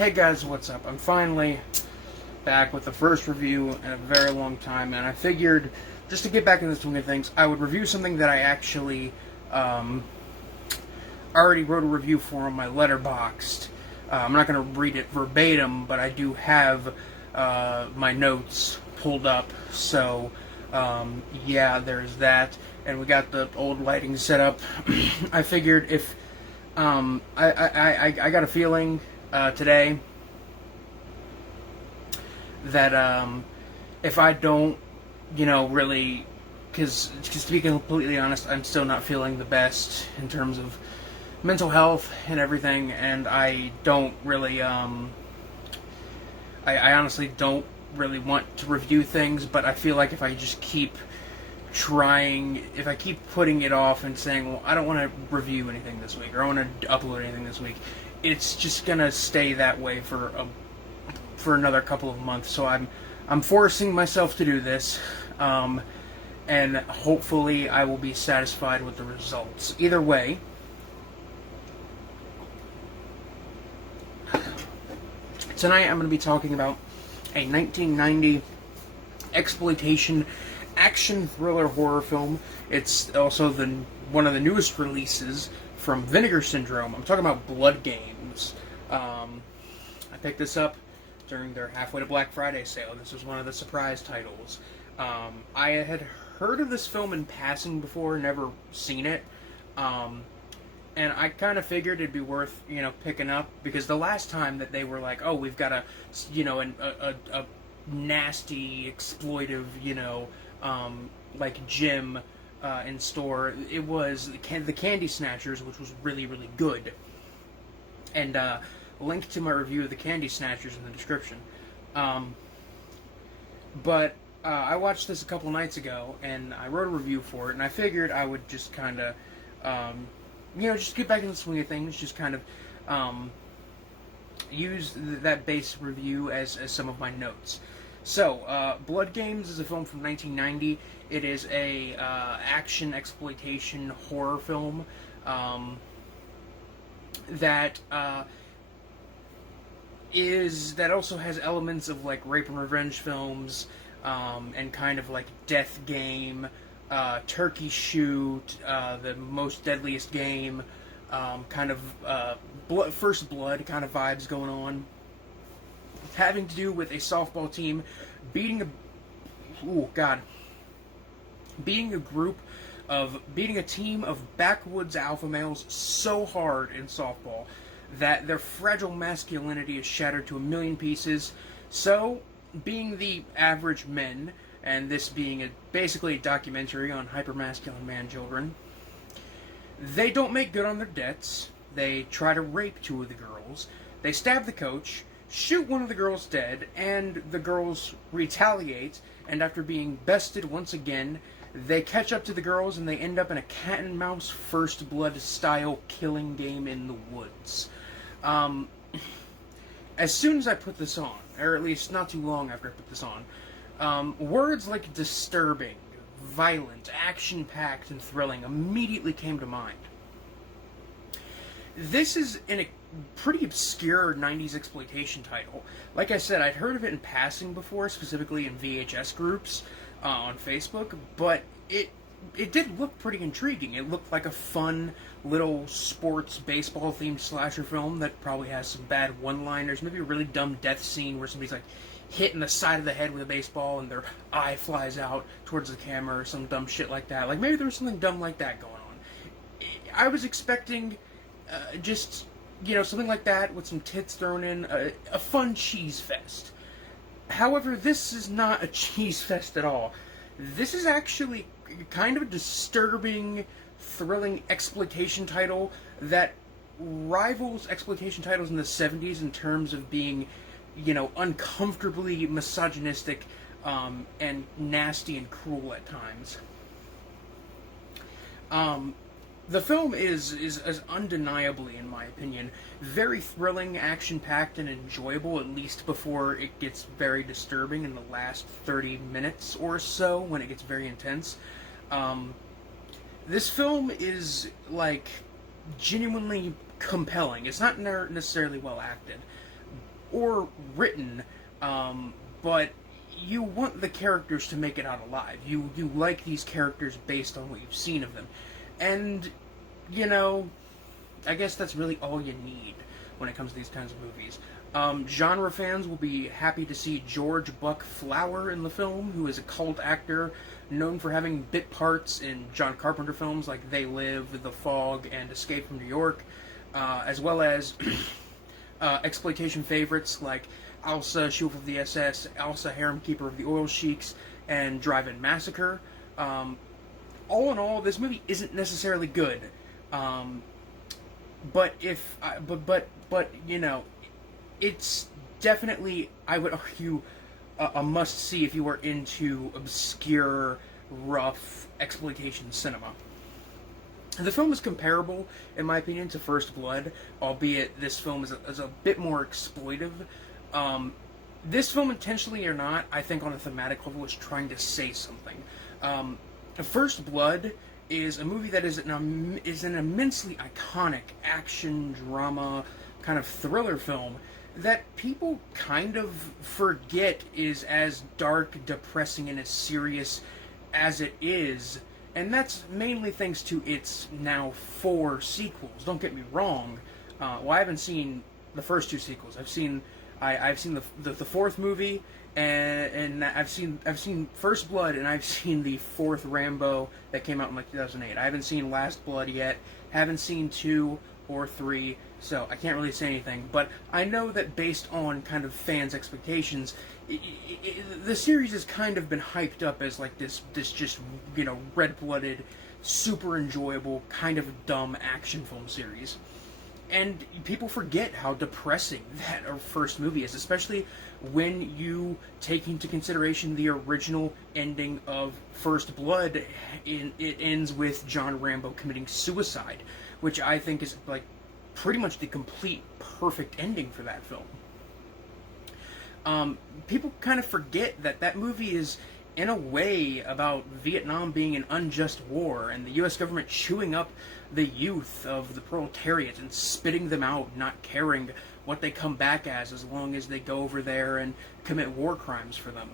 Hey guys, what's up? I'm finally back with the first review in a very long time, and I figured, just to get back in the swing of things, I would review something that I actually already wrote a review for on my Letterboxd. I'm not going to read it verbatim, but I do have my notes pulled up, so yeah, there's that. And we got the old lighting set up. I figured if I got a feeling today that if I don't, really, because to be completely honest, I'm still not feeling the best in terms of mental health and everything, and I don't really, I honestly don't really want to review things, but I feel like if I just keep trying, if I keep putting it off and saying, well, I don't want to review anything this week, or I want to upload anything this week, it's just gonna stay that way for another couple of months. So I'm forcing myself to do this, and hopefully I will be satisfied with the results. Either way, tonight I'm going to be talking about a 1990 exploitation action thriller horror film. It's also one of the newest releases from Vinegar Syndrome. I'm talking about Blood Games. I picked this up during their halfway to Black Friday sale. This was one of the surprise titles. I had heard of this film in passing before, never seen it. And I kind of figured it'd be worth, picking up, because the last time that they were like, oh, we've got a nasty, exploitive, like gym in store, it was the Candy Snatchers, which was really, really good. And link to my review of the Candy Snatchers in the description. But I watched this a couple nights ago, and I wrote a review for it, and I figured I would just kind of, just get back in the swing of things, just kind of use that base review as some of my notes. So, Blood Games is a film from 1990. It is a action exploitation horror film that also has elements of like rape and revenge films, and kind of like Death Game, Turkey Shoot, The Most Deadliest Game, kind of First Blood kind of vibes going on, having to do with a softball team beating a team of backwoods alpha males so hard in softball that their fragile masculinity is shattered to a million pieces. So, being the average men, and this being basically a documentary on hypermasculine man-children, they don't make good on their debts. They try to rape two of the girls. They stab the coach, shoot one of the girls dead, and the girls retaliate, and after being bested once again, they catch up to the girls, and they end up in a cat-and-mouse First Blood-style killing game in the woods. As soon as I put this on, or at least not too long after I put this on, words like disturbing, violent, action-packed, and thrilling immediately came to mind. This is in a pretty obscure 90s exploitation title. Like I said, I'd heard of it in passing before, specifically in VHS groups on Facebook, but it did look pretty intriguing. It looked like a fun little sports baseball themed slasher film that probably has some bad one-liners, maybe a really dumb death scene where somebody's like hit in the side of the head with a baseball and their eye flies out towards the camera, or some dumb shit like that. Like, maybe there was something dumb like that going on. I was expecting just, something like that with some tits thrown in, a fun cheese fest. However, this is not a cheese fest at all. This is actually kind of a disturbing, thrilling exploitation title that rivals exploitation titles in the 70s in terms of being, uncomfortably misogynistic, and nasty and cruel at times. The film is undeniably, in my opinion, very thrilling, action-packed, and enjoyable, at least before it gets very disturbing in the last 30 minutes or so, when it gets very intense. This film is, genuinely compelling. It's not necessarily well acted, or written, but you want the characters to make it out alive. You like these characters based on what you've seen of them, and you know, I guess that's really all you need when it comes to these kinds of movies. Genre fans will be happy to see George Buck Flower in the film, who is a cult actor known for having bit parts in John Carpenter films like They Live, The Fog, and Escape from New York, as well as exploitation favorites like Elsa, Shoof of the SS, Elsa, Harem Keeper of the Oil Sheiks, and Drive-In Massacre. All in all, this movie isn't necessarily good, but you know, it's definitely, I would argue, a must-see if you are into obscure, rough exploitation cinema. The film is comparable, in my opinion, to First Blood, albeit this film is a bit more exploitive. This film, intentionally or not, I think on a thematic level is trying to say something. First Blood is a movie that is an immensely iconic action, drama, kind of thriller film that people kind of forget is as dark, depressing, and as serious as it is. And that's mainly thanks to its now 4 sequels. Don't get me wrong. Well, I haven't seen the first 2 sequels. I've seen the 4th movie, and I've seen First Blood, and I've seen the 4th Rambo that came out in like 2008. I haven't seen Last Blood yet. Haven't seen 2 or 3. So I can't really say anything, but I know that based on kind of fans' expectations, the series has kind of been hyped up as like this just, you know, red-blooded, super enjoyable, kind of dumb action film series. And people forget how depressing that first movie is, especially when you take into consideration the original ending of First Blood. It ends with John Rambo committing suicide, which I think is like pretty much the complete perfect ending for that film. People kind of forget that that movie is, in a way, about Vietnam being an unjust war and the U.S. government chewing up the youth of the proletariat and spitting them out, not caring what they come back as long as they go over there and commit war crimes for them.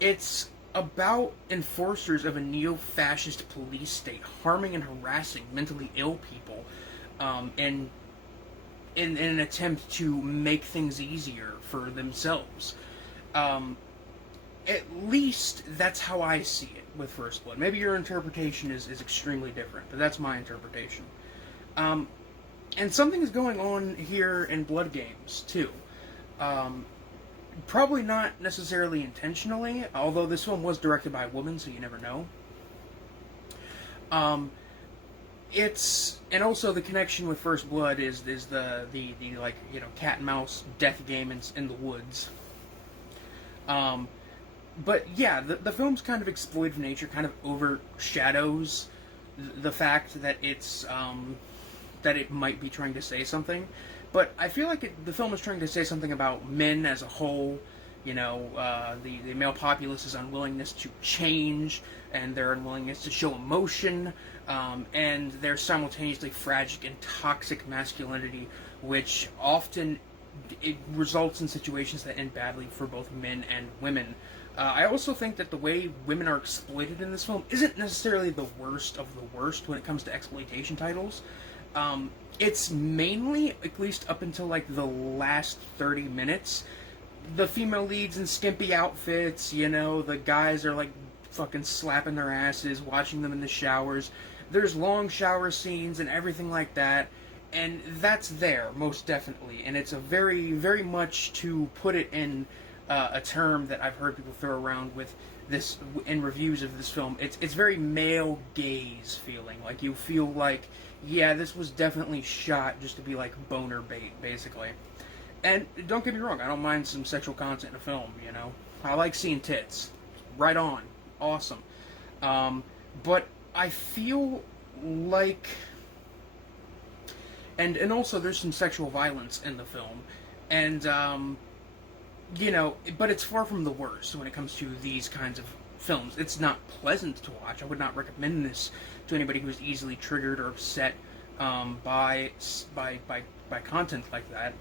It's about enforcers of a neo-fascist police state harming and harassing mentally ill people, and in an attempt to make things easier for themselves. At least that's how I see it with First Blood. Maybe your interpretation is extremely different, but that's my interpretation. And something is going on here in Blood Games, too. Probably not necessarily intentionally, although this film was directed by a woman, so you never know. And also the connection with First Blood is the like, you know, cat and mouse death game in the woods. But yeah, the film's kind of exploitive nature kind of overshadows the fact that it's that it might be trying to say something. But I feel like the film is trying to say something about men as a whole, you know, the male populace's unwillingness to change, and their unwillingness to show emotion, and their simultaneously tragic and toxic masculinity, which often it results in situations that end badly for both men and women. I also think that the way women are exploited in this film isn't necessarily the worst of the worst when it comes to exploitation titles. It's mainly, at least up until like the last 30 minutes, the female leads in skimpy outfits, you know, the guys are like fucking slapping their asses, watching them in the showers. There's long shower scenes and everything like that, and that's there, most definitely. And it's a very, very much, to put it in a term that I've heard people throw around with this in reviews of this film, it's very male gaze feeling. Like, you feel like, yeah, this was definitely shot just to be like boner bait, basically. And don't get me wrong, I don't mind some sexual content in a film, you know. I like seeing tits. Right on. Awesome. But I feel like... And also there's some sexual violence in the film. And, you know, but it's far from the worst when it comes to these kinds of films. It's not pleasant to watch. I would not recommend this to anybody who is easily triggered or upset by content like that.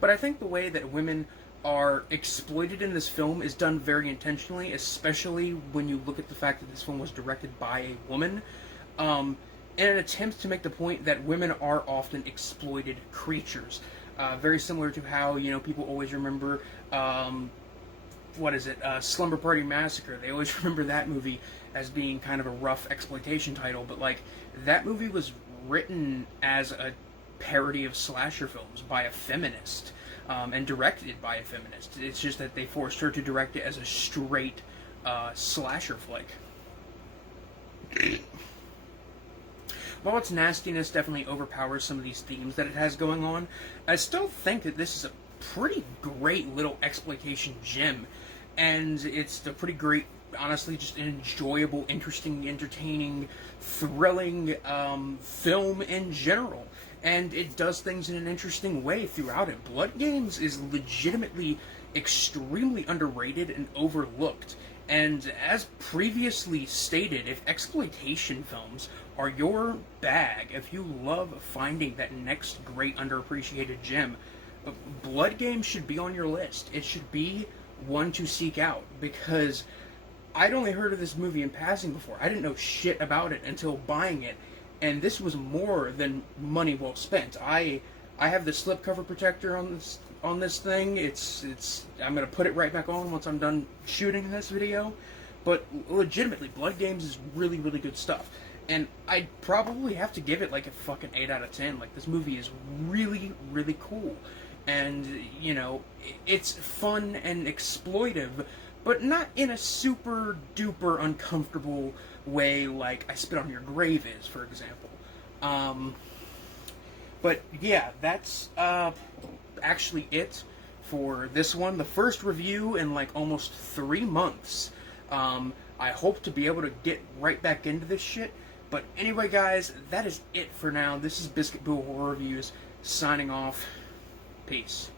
But I think the way that women are exploited in this film is done very intentionally, especially when you look at the fact that this film was directed by a woman, in an attempt to make the point that women are often exploited creatures. Very similar to how, people always remember, Slumber Party Massacre. They always remember that movie as being kind of a rough exploitation title, but, like, that movie was written as a parody of slasher films by a feminist, and directed by a feminist. It's just that they forced her to direct it as a straight slasher flick. While its nastiness definitely overpowers some of these themes that it has going on, I still think that this is a pretty great little exploitation gem, and it's a pretty great, honestly, just an enjoyable, interesting, entertaining, thrilling film in general. And it does things in an interesting way throughout it. Blood Games is legitimately extremely underrated and overlooked. And as previously stated, if exploitation films are your bag, if you love finding that next great underappreciated gem, Blood Games should be on your list. It should be one to seek out, because I'd only heard of this movie in passing before. I didn't know shit about it until buying it, and this was more than money well spent. I have the slipcover protector on this thing. I'm gonna put it right back on once I'm done shooting this video. But legitimately, Blood Games is really, really good stuff. And I'd probably have to give it like a fucking 8 out of 10. Like, this movie is really, really cool. And, it's fun and exploitive, but not in a super duper uncomfortable way like I Spit on Your Grave is, for example. But yeah, that's actually it for this one. The first review in like almost 3 months. I hope to be able to get right back into this shit. But anyway, guys, that is it for now. This is Biscuit Bill Horror Reviews signing off. Peace.